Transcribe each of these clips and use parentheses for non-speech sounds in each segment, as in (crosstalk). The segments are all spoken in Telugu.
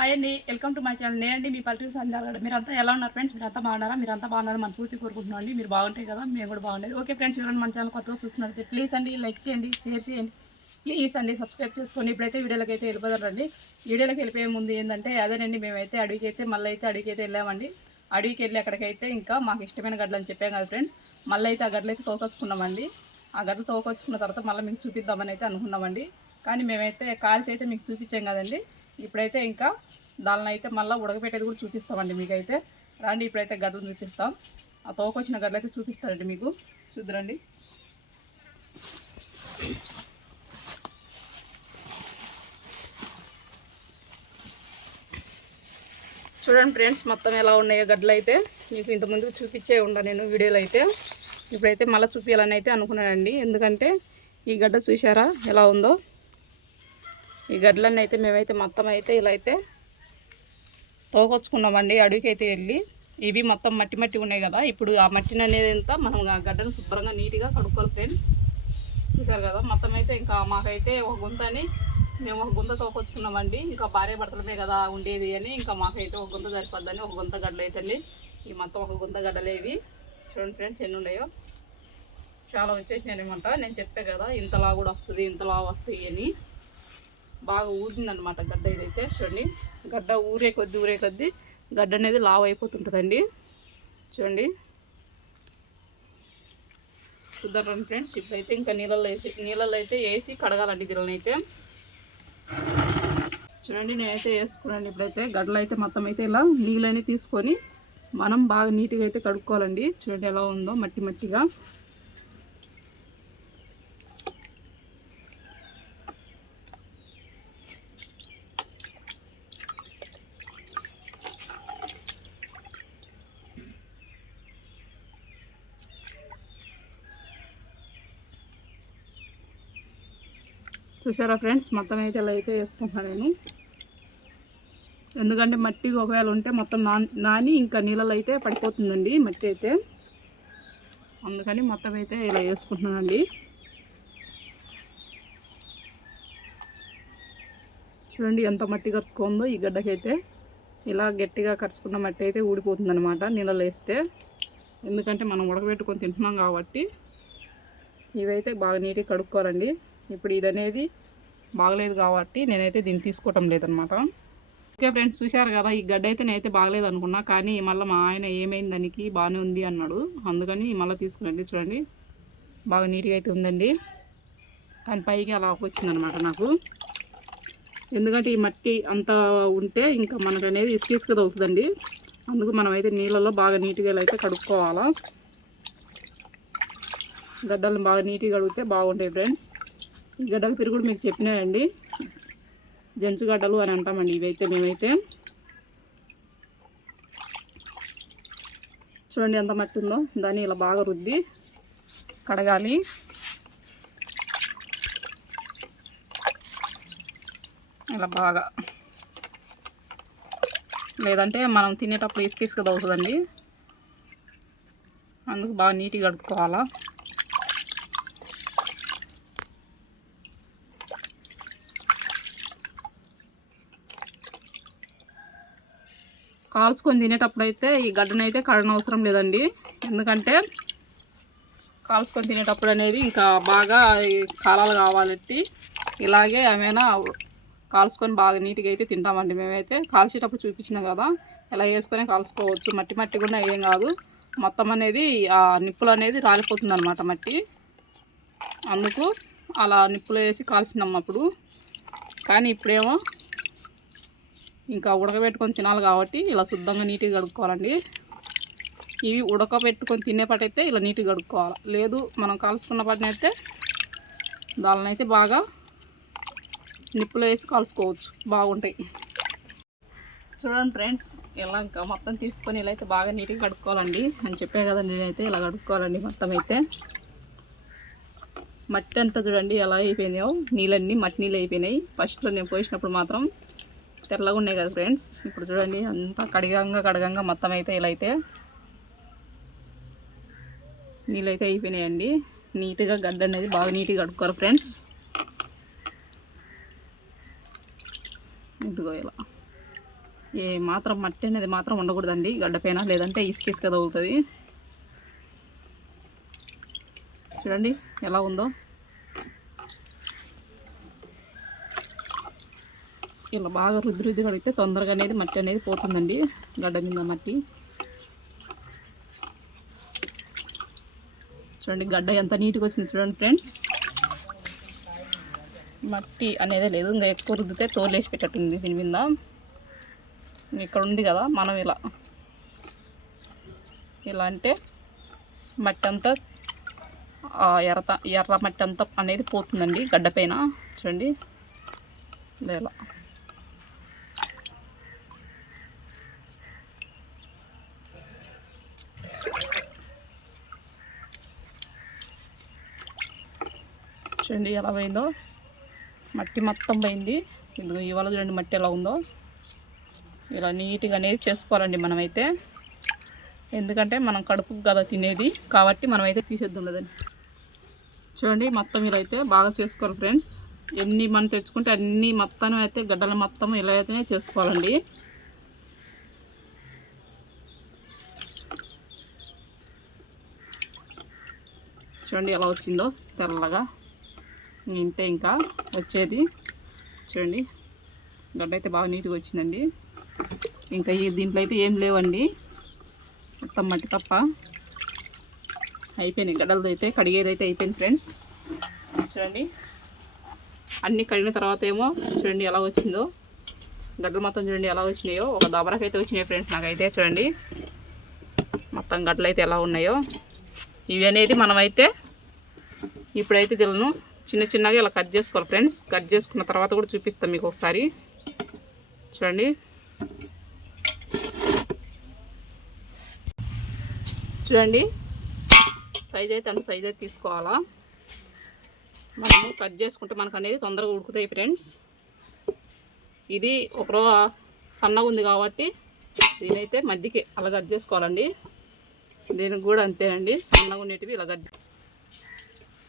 హాయ్ అండి వెల్కమ్ టు మై ఛానల్. నేనండి మీ పల్లెటూరు సంధ్యాలగడ మీరంతా ఎలా ఉన్నారు ఫ్రెండ్స్? మీరంతా బాగున్నారా? మీరంతా బాగున్నారా? మన పూర్తి కోరుకుంటున్నాం అండి. మీరు బాగుంటాయి కదా మేము కూడా బాగుండేది. ఓకే ఫ్రెండ్స్ ఎవరైనా మన ఛానల్ కొత్తగా చూస్తున్నట్లయితే ప్లీజ్ అండి లైక్ చేయండి షేర్ చేయండి. ప్లీజ్ అండి సబ్స్క్రైబ్ చేసుకోండి ఇప్పుడైతే వీడియోలకి అయితే వెళ్ళిపోతారండి వీడియోలకి వెళ్ళిపోయే ముందు ఏంటంటే అదేనండి మేమైతే అడవికి అయితే మళ్ళీ అయితే అడవికి అయితే వెళ్ళామండి. అడవికి వెళ్ళి అక్కడికైతే ఇంకా మాకు ఇష్టమైన గడ్డలు అని చెప్పాం కదా ఫ్రెండ్స్. మళ్ళీ అయితే ఆ గడ్డలు అయితే తోకొచ్చుకున్నామండి. ఆ గడ్డలు తోకొచ్చుకున్న తర్వాత మళ్ళీ మీకు చూపిద్దామని అయితే అనుకున్నామండి. కానీ మేమైతే కాల్స్ అయితే మీకు చూపించాం కదండి. ఇప్పుడైతే ఇంకా దానిని అయితే మళ్ళీ ఉడకపెట్టేది కూడా చూపిస్తామండి మీకైతే. రండి ఇప్పుడైతే గదులు చూపిస్తాం. ఆ తోకొచ్చిన గదులు అయితే చూపిస్తానండి మీకు. చూద్దరండి. చూడండి ఫ్రెండ్స్ మొత్తం ఎలా ఉన్నాయో గడ్డలు అయితే. మీకు ఇంతకుముందు చూపించే ఉండ నేను వీడియోలో అయితే. ఇప్పుడైతే మళ్ళీ చూపించాలని అయితే అనుకున్నానండి. ఎందుకంటే ఈ గడ్డ చూసారా ఎలా ఉందో? ఈ గడ్డలన్నీ అయితే మేమైతే మొత్తం అయితే ఇలా అయితే తోకొచ్చుకున్నామండి. అడవికి అయితే వెళ్ళి ఇవి మొత్తం మట్టి మట్టి ఉన్నాయి కదా. ఇప్పుడు ఆ మట్టిని అనేది అంతా మనం ఆ గడ్డను శుభ్రంగా నీట్గా కడుక్కోవాలి ఫ్రెండ్స్. చూసారు కదా మొత్తం అయితే ఇంకా మాకైతే ఒక గుంతని మేము ఒక గుంత తోకొచ్చుకున్నామండి. ఇంకా భార్య భర్తలమే కదా ఉండేది అని ఇంకా మాకైతే ఒక గుంత సరిపోద్దని ఒక గుంత గడ్డలు అయితే ఈ మొత్తం ఒక గుంత గడ్డలు ఇవి. చూడండి ఫ్రెండ్స్ ఎన్ని ఉన్నాయో. చాలా వచ్చేసినాయి అనమాట నేను చెప్పే కదా ఇంతలా కూడా వస్తుంది ఇంతలా వస్తాయి అని. బాగా ఊరిందనమాట గడ్డ ఇదైతే చూడండి. గడ్డ ఊరే కొద్ది ఊరే కొద్ది. గడ్డ అనేది లావ్ అయిపోతుంటుందండి. చూడండి. చూద్దాం ఫ్రెండ్స్. ఇప్పుడైతే ఇంకా నీళ్ళల్లో వేసి నీళ్ళల్లో అయితే వేసి కడగాలండి గిన్నెలను అయితే. చూడండి నేనైతే వేసుకున్నాను ఇప్పుడైతే. గడ్డలు అయితే మొత్తం అయితే ఇలా నీళ్ళని తీసుకొని మనం బాగా నీట్గా అయితే కడుక్కోవాలండి. చూడండి ఎలా ఉందో మట్టి మట్టిగా. చూసారా ఫ్రెండ్స్? మొత్తం అయితే ఇలా అయితే వేసుకుంటున్నాను నేను. ఎందుకంటే మట్టి ఒకవేళ ఉంటే మొత్తం నా నాని ఇంకా నీళ్ళలో అయితే పడిపోతుందండి మట్టి అయితే. అందుకని మొత్తం అయితే ఇలా వేసుకుంటున్నానండి. చూడండి ఎంత మట్టి కరుచుకుందో ఈ గడ్డకైతే. ఇలా గట్టిగా కరుచుకున్న మట్టి అయితే ఊడిపోతుందనమాట నీళ్ళలో వేస్తే. ఎందుకంటే మనం ఉడకబెట్టుకొని తింటున్నాం కాబట్టి. ఇవైతే బాగా నీట్గా కడుక్కోవాలండి. ఇప్పుడు ఇది అనేది బాగలేదు కాబట్టి నేనైతే దీన్ని తీసుకోవటం లేదనమాట ఓకే ఫ్రెండ్స్ చూశారు కదా ఈ గడ్డ అయితే నేనైతే బాగలేదు అనుకున్నా కానీ మళ్ళీ మా ఆయన ఏమైంది దానికి బాగానే ఉంది అన్నాడు. అందుకని మళ్ళీ తీసుకురండి చూడండి. బాగా నీట్గా అయితే ఉందండి. కానీ పైకి అలా వచ్చిందనమాట నాకు. ఎందుకంటే ఈ మట్టి అంతా ఉంటే ఇంకా మనకు అనేది ఇసుక ఇసుక తగ్గుతుందండి అందుకు మనం అయితే నీళ్ళలో బాగా నీట్గా ఇలా అయితే కడుక్కోవాలా. గడ్డలను బాగా నీట్గా కడిగితే బాగుంటాయి ఫ్రెండ్స్. గడ్డల పేరు కూడా మీకు చెప్పినాయండి జంచుగడ్డలు అని అంటామండి ఇవైతే మేమైతే. చూడండి ఎంత మట్టి ఉందో. దాన్ని ఇలా బాగా రుద్ది కడగాలి. ఇలా బాగా. లేదంటే మనం తినేటప్పుడు ఇసుక ఇసుక అందుకు బాగా నీట్గా కడుక్కోవాలా. కాల్చుకొని తినేటప్పుడు అయితే ఈ గడ్డను అయితే కడన అవసరం లేదండి. ఎందుకంటే కాల్చుకొని తినేటప్పుడు అనేది ఇంకా బాగా ఈ కాలాలు కావాలంటే ఇలాగే ఏమైనా కాల్చుకొని బాగా నీట్గా అయితే తింటామండి మేమైతే. కాల్చేటప్పుడు చూపించినాం కదా ఇలా వేసుకొని కాల్చుకోవచ్చు. మట్టి మట్టి కూడా ఏం కాదు. మొత్తం అనేది ఆ నిప్పులు అనేది రాలిపోతుంది అనమాట మట్టి. అందుకు అలా నిప్పులు వేసి కాల్చినాం అప్పుడు. కానీ ఇప్పుడేమో ఇంకా ఉడకబెట్టుకొని తినాలి కాబట్టి ఇలా శుద్ధంగా నీట్గా కడుక్కోవాలండి. ఇవి ఉడకబెట్టుకొని తినేపాటైతే ఇలా నీట్గా కడుక్కోవాలి. లేదు మనం కాల్చుకున్న పటినైతే దానిని అయితే బాగా నిప్పులు వేసి కాల్చుకోవచ్చు. బాగుంటాయి. చూడండి ఫ్రెండ్స్ ఇలా ఇంకా మొత్తం తీసుకొని ఇలా అయితే బాగా నీట్గా కడుక్కోవాలండి. అని చెప్పే కదా నేనైతే ఇలా కడుక్కోవాలండి మొత్తం అయితే. మట్టి అంతా చూడండి ఎలా అయిపోయినాయో నీళ్ళన్నీ మట్టి నీళ్ళు అయిపోయినాయి. ఫస్ట్లో నేను పోసినప్పుడు మాత్రం తెల్లగా ఉన్నాయి కదా ఫ్రెండ్స్? ఇప్పుడు చూడండి అంతా కడిగంగా కడగంగా మొత్తం అయితే ఇలా అయితే నీళ్ళు అయితే అయిపోయినాయండి. నీట్గా గడ్డ అనేది బాగా నీట్గా కడుక్కోరు ఫ్రెండ్స్. ఇదిగో ఇలా. ఏ మాత్రం మట్టి అనేది మాత్రం ఉండకూడదండి. గడ్డపైన లేదంటే ఇసుక ఇసుక తగులుతుంది. చూడండి ఎలా ఉందో. ఇలా బాగా రుద్ది రుద్ది కడిగితే తొందరగా అనేది మట్టి అనేది పోతుందండి. గడ్డ మీద మట్టి. చూడండి గడ్డ ఎంత నీట్గా వచ్చింది చూడండి ఫ్రెండ్స్. మట్టి అనేది లేదు. ఇంకా ఎక్కువ రుద్దితే తోలేసి పెట్టట్టుంది దీని మీద. ఇక్కడ ఉంది కదా మనం ఇలా. ఇలా అంటే మట్టి అంతా ఎర్ర ఎర్ర మట్టి అంతా అనేది పోతుందండి గడ్డపైన చూడండి. ఇలా. చూడండి ఎలా పోయిందో. మట్టి మొత్తం పోయింది. ఇదిగో ఇవాళ చూడండి మట్టి ఎలా ఉందో. ఇలా నీట్గా అనేది చేసుకోవాలండి మనమైతే. ఎందుకంటే మనం కడుపుకు కదా తినేది. కాబట్టి మనమైతే తీసేద్దాం లేదండి. చూడండి మొత్తం ఇలా అయితే బాగా చేసుకోవాలి ఫ్రెండ్స్. ఎన్ని మనం తెచ్చుకుంటే అన్ని మొత్తం అయితే గడ్డల మొత్తం ఇలా అయితేనే చేసుకోవాలండి. చూడండి ఎలా వచ్చిందో తెల్లగా. ఇంతే ఇంకా వచ్చేది. చూడండి. గడ్డ అయితే బాగా నీట్గా వచ్చిందండి. ఇంకా ఈ దీంట్లో అయితే ఏం లేవండి. మొత్తం మట్టి తప్ప. అయిపోయినాయి. గడ్డలది అయితే కడిగేది అయితే అయిపోయింది ఫ్రెండ్స్. చూడండి. అన్నీ కడిగిన తర్వాత ఏమో చూడండి ఎలా వచ్చిందో. గడ్డలు మొత్తం చూడండి ఎలా వచ్చినాయో. ఒక దబరకు అయితే వచ్చినాయి ఫ్రెండ్స్ నాకైతే చూడండి. మొత్తం గడ్డలు అయితే ఎలా ఉన్నాయో. ఇవి అనేది మనమైతే ఇప్పుడైతే దీలను చిన్న చిన్నగా ఇలా కట్ చేసుకోవాలి ఫ్రెండ్స్. కట్ చేసుకున్న తర్వాత కూడా చూపిస్తాం మీకు ఒకసారి. చూడండి. చూడండి. సైజ్ అయితే అంత సైజ్ అయితే తీసుకోవాలా? మనము కట్ చేసుకుంటే మనకు అనేది తొందరగా ఉడుకుతాయి ఫ్రెండ్స్. ఇది ఒకరో సన్నగా ఉంది కాబట్టి దీనైతే మధ్యకి అలా కట్ చేసుకోవాలండి. దీనికి కూడా అంతేనండి. సన్నగా ఉండేటివి ఇలా కట్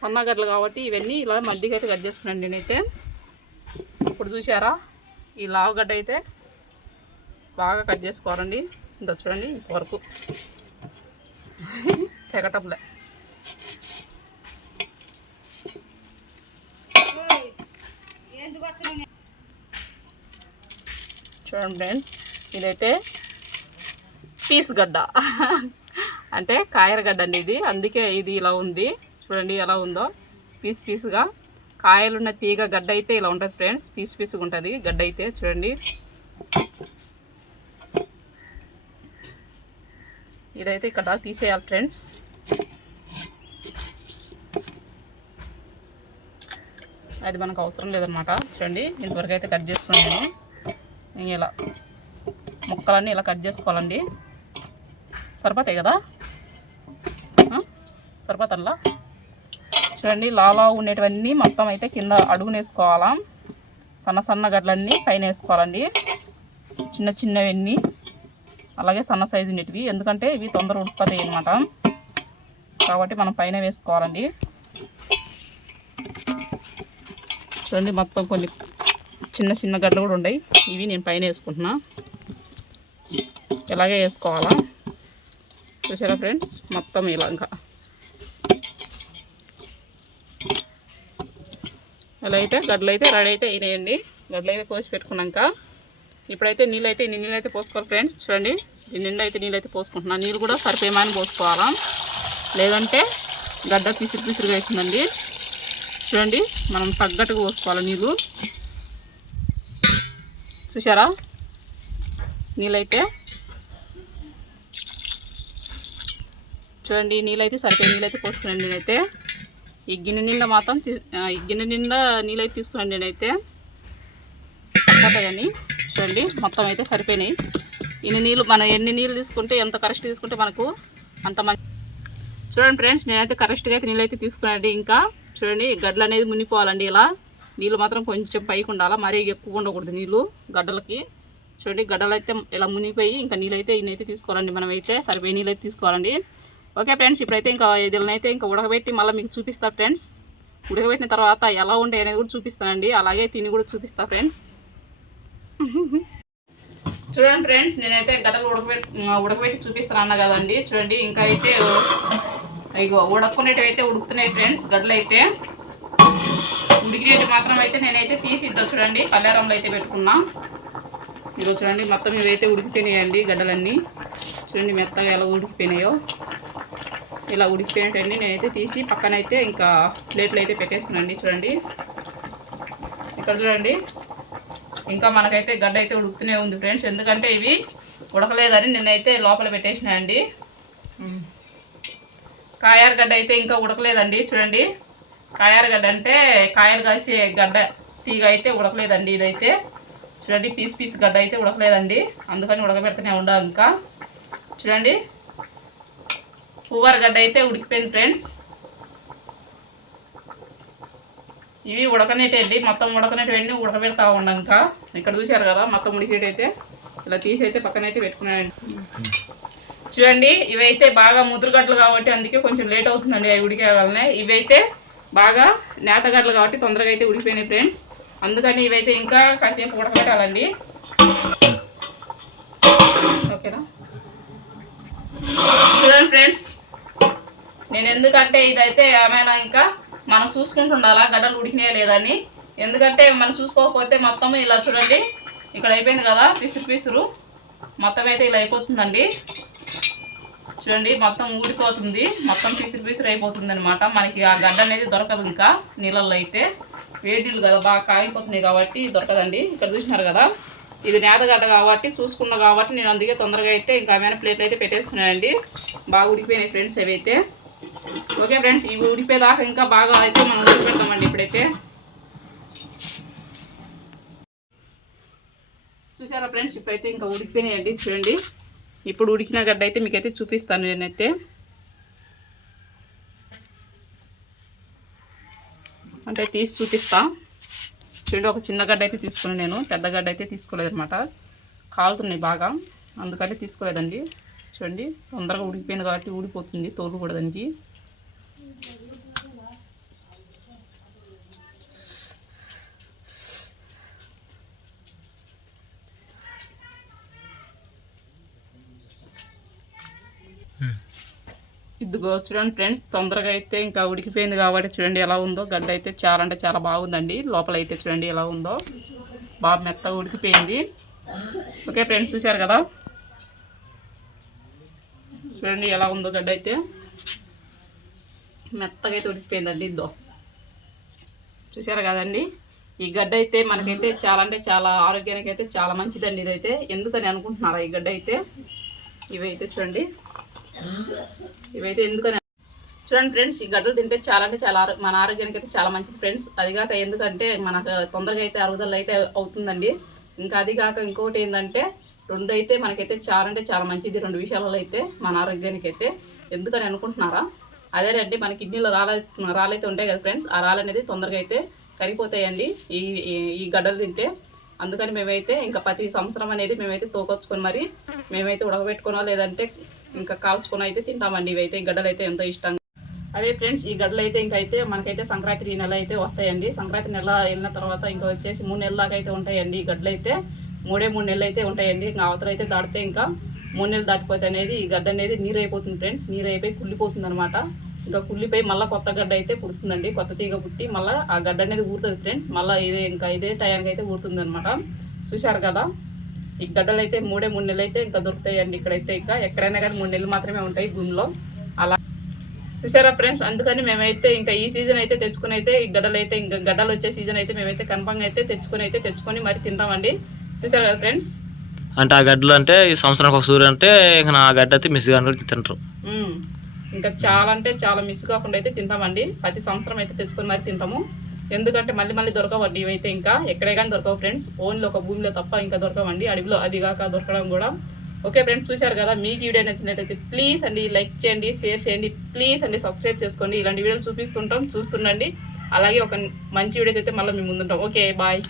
సన్నగడ్డలు కాబట్టి ఇవన్నీ ఇలా మధ్యకి అయితే కట్ చేసుకున్నాను నేనైతే. ఇప్పుడు చూసారా ఈ లావుగడ్డ అయితే బాగా కట్ చేసుకోవాలండి. ఇంత చూడండి ఇంతవరకు (laughs) తెగటంలే. చూడండి ఫ్రెండ్స్ ఇదైతే పీస్ గడ్డ. (laughs) అంటే కాయరగడ్డ అండి ఇది. అందుకే ఇది ఇలా ఉంది. చూడండి ఎలా ఉందో. పీస్ పీస్గా కాయలున్న తీగ గడ్డ అయితే ఇలా ఉంటుంది ఫ్రెండ్స్. పీస్ పీసుగా ఉంటుంది గడ్డ అయితే చూడండి. ఇదైతే ఇక్కడ తీసేయాలి ఫ్రెండ్స్. అది మనకు అవసరం లేదనమాట చూడండి ఇంతవరకు అయితే కట్ చేసుకున్నాను ఇలా ముక్కలన్నీ ఇలా కట్ చేసుకోవాలండి. సరిపోతాయి కదా? సరిపోతాలా చూడండి లాలా ఉండేటివన్నీ మొత్తం అయితే కింద అడుగునేసుకోవాలా. సన్న సన్న గడ్డలన్నీ పైన వేసుకోవాలండి. చిన్న చిన్నవన్నీ. అలాగే సన్న సైజు ఉండేటివి. ఎందుకంటే ఇవి తొందర ఉడిపోతాయి అనమాట కాబట్టి మనం పైన వేసుకోవాలండి. చూడండి మొత్తం కొన్ని చిన్న చిన్న గడ్డలు కూడా ఉన్నాయి ఇవి నేను పైన వేసుకుంటున్నా. ఇలాగే వేసుకోవాలా. చూసారా ఫ్రెండ్స్? మొత్తం ఇలా ఇంకా అలా అయితే గడ్డలు అయితే రెడీ అయితే అయినాయండి. గడ్డలు అయితే కోసి పెట్టుకున్నాక. ఇప్పుడైతే నీళ్ళు అయితే ఇన్ని నీళ్ళు అయితే పోసుకోవాలి ఫ్రెండ్స్. చూడండి నిండా అయితే నీళ్ళు అయితే పోసుకుంటున్నాను నీళ్ళు కూడా సరిపోయమని పోసుకోవాలా? లేదంటే గడ్డ పిసిరి పిసిరిగా అవుతుందండి. చూడండి మనం తగ్గట్టుగా పోసుకోవాలి నీళ్ళు. చూసారా నీళ్ళైతే చూడండి నీళ్ళైతే సరిపోయి నీళ్ళైతే పోసుకున్నాను నేనైతే. ఈ గిన్నె నిండా మాత్రం ఈ గిన్నె నిండా అయితే తీసుకున్నాను నేనైతే. సరిపోతాయని. చూడండి మొత్తం అయితే సరిపోయినాయి. ఇన్ని నీళ్ళు మనం ఎన్ని నీళ్ళు తీసుకుంటే ఎంత కరెక్ట్ తీసుకుంటే మనకు అంత మంచి చూడండి ఫ్రెండ్స్ నేనైతే కరెక్ట్గా అయితే నీళ్ళు అయితే తీసుకున్నాండి ఇంకా చూడండి గడ్డలు అనేది మునిగిపోవాలండి ఇలా. నీళ్ళు మాత్రం కొంచెం పైకి ఉండాలా మరీ ఎక్కువ ఉండకూడదు నీళ్ళు గడ్డలకి. చూడండి గడ్డలు అయితే ఇలా మునిగిపోయి ఇంకా నీళ్ళు అయితే ఇన్నైతే తీసుకోవాలండి. మనమైతే సరిపోయే సరిపోయి నీళ్ళు అయితే తీసుకోవాలండి. ఓకే ఫ్రెండ్స్ ఇప్పుడైతే ఇంకా దీనిని ఇంకా ఉడకబెట్టి మళ్ళీ మీకు చూపిస్తా ఫ్రెండ్స్. ఉడకబెట్టిన తర్వాత ఎలా ఉండే అనేది కూడా చూపిస్తానండి. అలాగే తిని కూడా చూపిస్తా ఫ్రెండ్స్. చూడండి ఫ్రెండ్స్ నేనైతే గడ్డలు ఉడకబెట్టి ఉడకబెట్టి చూపిస్తాను అన్న కదండి. చూడండి ఇంకా అయితే ఇగో ఉడక్కునేటివి అయితే ఉడుకుతున్నాయి ఫ్రెండ్స్ గడ్డలు అయితే. ఉడికినట్టు మాత్రం అయితే నేనైతే తీసి ఇద్దా చూడండి పల్లారంలో అయితే పెట్టుకున్నా. ఇగో చూడండి మొత్తం ఇవైతే ఉడికిపోయినాయండి గడ్డలన్నీ చూడండి మెత్తగా ఎలా ఉడికిపోయినాయో. ఇలా ఉడికిపోయినట్టండి నేనైతే తీసి పక్కనైతే ఇంకా ప్లేట్లు అయితే పెట్టేసుకున్నాండి చూడండి. ఇక్కడ చూడండి. ఇంకా మనకైతే గడ్డ అయితే ఉడుకుతూనే ఉంది ఫ్రెండ్స్. ఎందుకంటే ఇవి ఉడకలేదని నేనైతే లోపల పెట్టేసినాయండి కాయారు గడ్డ అయితే ఇంకా ఉడకలేదండి. చూడండి. కాయారు గడ్డ అంటే కాయలు కాసే గడ్డ తీగ అయితే ఉడకలేదండి ఇదైతే. చూడండి పీస్ పీస్ గడ్డ అయితే ఉడకలేదండి. అందుకని ఉడకబెడుతూనే ఉండాలి ఇంకా. చూడండి. పువ్వార గడ్డ అయితే ఉడికిపోయింది ఫ్రెండ్స్. ఇవి ఉడకనేటండి మొత్తం ఉడకనేటివన్నీ ఉడకబెడతా ఉండం ఇంకా ఇక్కడ చూశారు కదా మొత్తం ఉడికేటైతే ఇలా తీసి అయితే పక్కనైతే పెట్టుకున్నానండి. చూడండి ఇవైతే బాగా ముద్రగడ్డలు కాబట్టి అందుకే కొంచెం లేట్ అవుతుందండి అవి ఉడికేయగలనే ఇవైతే బాగా నేతగడ్డలు కాబట్టి తొందరగా అయితే ఉడికిపోయినాయి ఫ్రెండ్స్. అందుకని ఇవైతే ఇంకా కాసేపు ఉడకబెట్టాలండి. ఓకేనా? చూడండి ఫ్రెండ్స్ నేను ఎందుకంటే ఇదైతే ఏమైనా ఇంకా మనం చూసుకుంటుండాలా? గడ్డలు ఉడికినాయా లేదని ఎందుకంటే మనం చూసుకోకపోతే మొత్తం ఇలా చూడండి. ఇక్కడ అయిపోయింది కదా పిసురు పిసురు. మొత్తం అయితే ఇలా అయిపోతుందండి. చూడండి మొత్తం ఊడిపోతుంది. మొత్తం పిసిరి పిసిరి అయిపోతుంది అనమాట మనకి ఆ గడ్డ అనేది దొరకదు ఇంకా నీళ్ళల్లో అయితే. వేడిలు కదా బాగా కాగిపోతున్నాయి కాబట్టి దొరకదండి. ఇక్కడ చూసినారు కదా ఇది నేతగడ్డ కాబట్టి చూసుకున్నా కాబట్టి నేను అందుకే తొందరగా అయితే ఇంకా ఏమైనా ప్లేట్లు అయితే పెట్టేసుకున్నానండి. బాగా ఉడికిపోయినాయి ఫ్రెండ్స్ అవి అయితే. ఓకే ఫ్రెండ్స్ ఇవి ఉడిపేదాకా ఇంకా బాగా అయితే మనం ఉడికి పెడతామండి ఇప్పుడైతే. చూసారా ఫ్రెండ్స్ ఇప్పుడైతే ఇంకా ఉడికిపోయినాయండి చూడండి. ఇప్పుడు ఉడికిన గడ్డ అయితే మీకైతే చూపిస్తాను నేనైతే. అంటే తీసి చూపిస్తా. చూడండి ఒక చిన్న గడ్డ అయితే తీసుకున్నాను నేను పెద్ద గడ్డ అయితే తీసుకోలేదు అనమాట కాలుతున్నాయి బాగా అందుకని తీసుకోలేదండి. చూడండి తొందరగా ఉడికిపోయింది కాబట్టి ఊడిపోతుంది తోలు కూడా దానికి ఇదిగో చూడండి ఫ్రెండ్స్ తొందరగా అయితే ఇంకా ఉడికిపోయింది కాబట్టి చూడండి ఎలా ఉందో. గడ్డ అయితే చాలా అంటే చాలా బాగుందండి. లోపల అయితే చూడండి ఎలా ఉందో. బాగా మెత్తగా ఉడికిపోయింది. ఓకే ఫ్రెండ్స్ చూశారు కదా? చూడండి ఎలా ఉందో గడ్డ అయితే. మెత్తగా అయితే ఉడికిపోయిందండి ఇద్దో చూసారు కదండి? ఈ గడ్డ అయితే మనకైతే చాలా అంటే చాలా ఆరోగ్యానికి అయితే చాలా మంచిదండి ఇదైతే. ఎందుకని అనుకుంటున్నారా ఈ గడ్డ అయితే? ఇవైతే చూడండి. ఇవైతే ఎందుకని చూడండి ఫ్రెండ్స్ ఈ గడ్డలు తింటే చాలా అంటే చాలా మన ఆరోగ్యానికి అయితే చాలా మంచిది ఫ్రెండ్స్. అది కాక ఎందుకంటే మనకు తొందరగా అయితే అరుగుదల అయితే అవుతుందండి. ఇంకా అది కాక ఇంకొకటి ఏంటంటే రెండు అయితే మనకైతే చాలా అంటే చాలా మంచిది రెండు విషయాలలో అయితే మన ఆరోగ్యానికి అయితే. ఎందుకని అనుకుంటున్నారా? అదేనండి మన కిడ్నీలో రాళ్ళ రాళ్ళైతే ఉంటాయి కదా ఫ్రెండ్స్ ఆ రాళ్ళు అనేది తొందరగా అయితే కరిగిపోతాయండి ఈ ఈ- గడ్డలు తింటే. అందుకని మేమైతే ఇంకా ప్రతి సంవత్సరం అనేది మేమైతే తోకొచ్చుకొని మరి మేమైతే ఉడకబెట్టుకున్నా లేదంటే ఇంకా కాల్చుకొని అయితే తింటామండి. ఇవైతే ఈ గడ్డలు అయితే ఎంతో ఇష్టంగా. అదే ఫ్రెండ్స్ ఈ గడ్డలు అయితే ఇంకైతే మనకైతే సంక్రాంతి నెల అయితే వస్తాయండి. సంక్రాంతి నెల వెళ్ళిన తర్వాత ఇంకా వచ్చేసి మూడు నెలల దాకా అయితే ఉంటాయండి ఈ గడ్డలు అయితే మూడే మూడు నెలలు అయితే ఉంటాయండి. ఇంకా అవతల అయితే దాటితే ఇంకా మూడు నెలలు దాటిపోతే అనేది ఈ గడ్డ అనేది నీరు అయిపోతుంది ఫ్రెండ్స్. నీరు అయిపోయి కుళ్ళిపోతుంది అనమాట ఇంకా కుళ్ళిపోయి మళ్ళీ కొత్త గడ్డ అయితే పుడుతుందండి. కొత్త తీగ పుట్టి మళ్ళీ ఆ గడ్డ అనేది ఊరుతుంది ఫ్రెండ్స్. మళ్ళీ ఇదే ఇంకా ఇదే టయానికి అయితే ఊరుతుంది అనమాట చూశారు కదా? ఈ గడ్డలు అయితే మూడే మూడు నెలలు అయితే ఇంకా దొరుకుతాయండి ఇక్కడైతే ఇంకా. ఎక్కడైనా కానీ మూడు నెలలు మాత్రమే ఉంటాయి భూమిలో. అలా చూసారా ఫ్రెండ్స్? అందుకని మేమైతే ఇంకా ఈ సీజన్ అయితే తెచ్చుకుని అయితే ఈ గడ్డలు అయితే ఇంకా గడ్డలు వచ్చే సీజన్ అయితే మేమైతే కన్ఫామ్గా అయితే తెచ్చుకొని అయితే తెచ్చుకొని మరి తింటామండి. చూసారా కదా ఫ్రెండ్స్? అంటే ఆ గడ్డలు అంటే ఈ సంవత్సరానికి ఒక సూర్యు అంటే ఇక నా గడ్డ అయితే మిస్ కానీ తింటారు. ఇంకా చాలా అంటే చాలా మిస్ కాకుండా అయితే తింటామండి. ప్రతి సంవత్సరం అయితే తెచ్చుకొని మరి తింటాము. ఎందుకంటే మళ్ళీ మళ్ళీ దొరకవండి ఇవైతే ఇంకా. ఎక్కడే కానీ దొరకవు ఫ్రెండ్స్ ఓన్లీ ఒక భూమిలో తప్ప ఇంకా దొరకవండి. అడవిలో అది కాక దొరకడం కూడా. ఓకే ఫ్రెండ్స్ చూశారు కదా? మీకు వీడియో నచ్చినట్టయితే ప్లీజ్ అండి లైక్ చేయండి షేర్ చేయండి. ప్లీజ్ అండి సబ్స్క్రైబ్ చేసుకోండి. ఇలాంటి వీడియోలు చూపిస్తుంటాం చూస్తుండండి. అలాగే ఒక మంచి వీడియో అయితే మళ్ళీ మేము ముందుంటాం. Okay bye